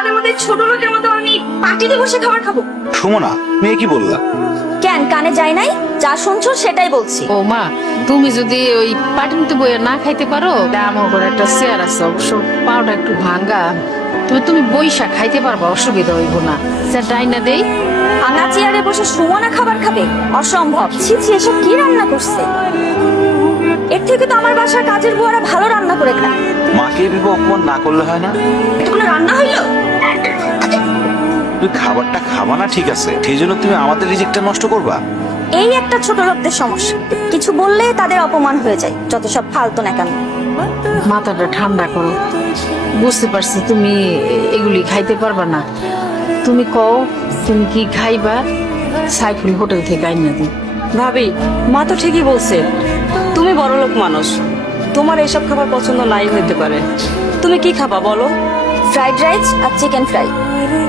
ফুটপাতের মধ্যে ছোট লোকের মতো আমি পার্টিতে বসে খাবার খাবো? সুমনা, মেয়ে কি বললা? কেন কানে যায় নাই? যা শুনছো সেটাই বলছি। ও মা, তুমি যদি ওই পাটিনতে বইয়ে না খাইতে পারো, আমার ঘরে একটা চেয়ার আছে, অবশ্য পাওটা একটু ভাঙ্গা, তুমি বইসা খাইতে পারবা, অসুবিধা হইব না। চেয়ারটা আইনা দেই। ভাঙা চেয়ারে বসে সুমনা খাবার খাবে? অসম্ভব। ছি ছি, এসব কি রান্না করছে? এর থেকে তো আমার বাসার কাজের বুয়ারা ভালো রান্না করে খায়। মাকে এভাবে অপমান না করলে হয় না? এটা কোনো রান্না হইলো? তুই খাবারটা খাবা না ঠিক আছে, সেই জন্য তুমি আমাদের রিজেক্টটা নষ্ট করবা? এই একটা ছোট লোকদের সমস্যা, কিছু বললে তাদের অপমান হয়ে যায়, যত সব ফালতু না কেন। মাথাটা ঠান্ডা করো, বুঝতে পারছি তুমি এগুলি খাইতে পারবা না। তুমি কও তুমি কি খাইবা, সাইফুল হোটেল থেকে আইনা দিই। ভাবি, মা তো ঠিকই বলছে, তুমি বড়লোক মানুষ, তোমার এইসব খাবার পছন্দ নাই হইতে পারে। তুমি কি খাবা বলো? ফ্রাইড রাইস আর চিকেন ফ্রাই।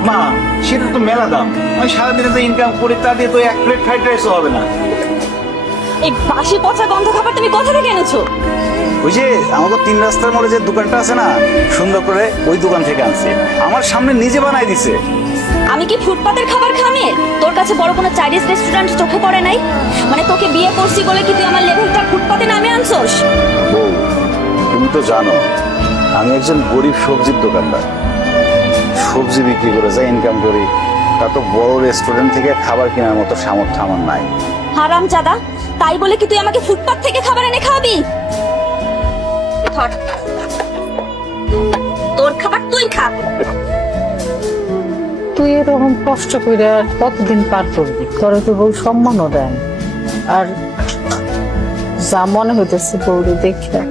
মা, সেটা তো মেলা দাম, আমি সারাদিনে তো ইনকাম করি, তা দিয়ে তো এক প্লেট ফ্রাইড রাইসও হবে না। এই বাসি পচা গন্ধ খাবার তুমি কোথা থেকে এনেছো? ওই যে আমাদের 3 রাস্তার মোড়ে যে দোকানটা আছে না, সুন্দর করে ওই দোকান থেকে আনছি, আমার সামনে নিজে বানাই দিছে। আমি কি ফুটপাতের খাবার খামে? তোর কাছে বড় কোনো চাইনিজ রেস্টুরেন্ট চোখে পড়ে নাই? মানে তোকে বিয়ে করছি বলে কি তুই আমার লেভেলটা ফুটপাতে নামে আনছোস? বউ, তুমি তো জানো আমি একজন গরিব সবজির দোকানদার, সবজি বিক্রি করে যা ইনকাম করি তা তো বড় রেস্টুরেন্ট থেকে খাবার কেনার মতো সামর্থ্য আমার নাই। হারাম জাদা, তাই বলে কি তুই আমাকে ফুটপাত থেকে খাবার এনে খাওয়াবি? ধর, তোর খাবার তুই খা। তুই এরকম কষ্ট করে আর কতদিন পার করবি? তোর তো বউ সম্মানও দেন, আর যা মনে হইতেছে বউরে দেখে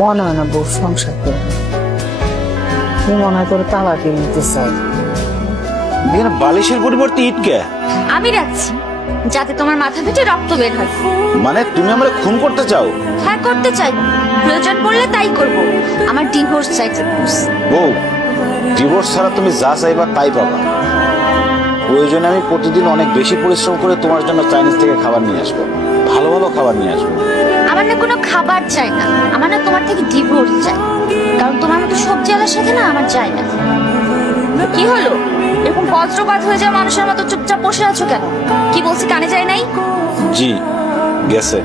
মনে হয় না বউ সংসার করে, মনে হয় তোর তালা দিয়ে নিতে চাই। এখানে বালিশের পরিবর্তে ইটকে আমি রাখছি যাতে তোমার মাথা ফেটে রক্ত বের হয়। মানে তুমি আমরা খুন করতে চাও? হ্যাঁ করতে চাই, প্রয়োজন পড়লে তাই করব। আমার ডিভোর্স চাইতে। বউ, ডিভোর্স ছাড়া তুমি যা চাইবা তাই পাবা। প্রয়োজনে আমি প্রতিদিন অনেক বেশি পরিশ্রম করে তোমার জন্য চাইনিজ থেকে খাবার নিয়ে আসবো, ভালো ভালো খাবার নিয়ে আসবো। আমার না কোনো খাবার চাই না, আমার না তোমার থেকে ডিভোর্স চাই, কারণ তোমার মতো সবজি আলার সাথে না আমার চাই না। কি হলো, এরকম বজ্রপাত হয়ে যাওয়া মানুষের মতো চুপচাপ বসে আছো কেন? কি বলছি কানে যায় নাই? জি, গেছে।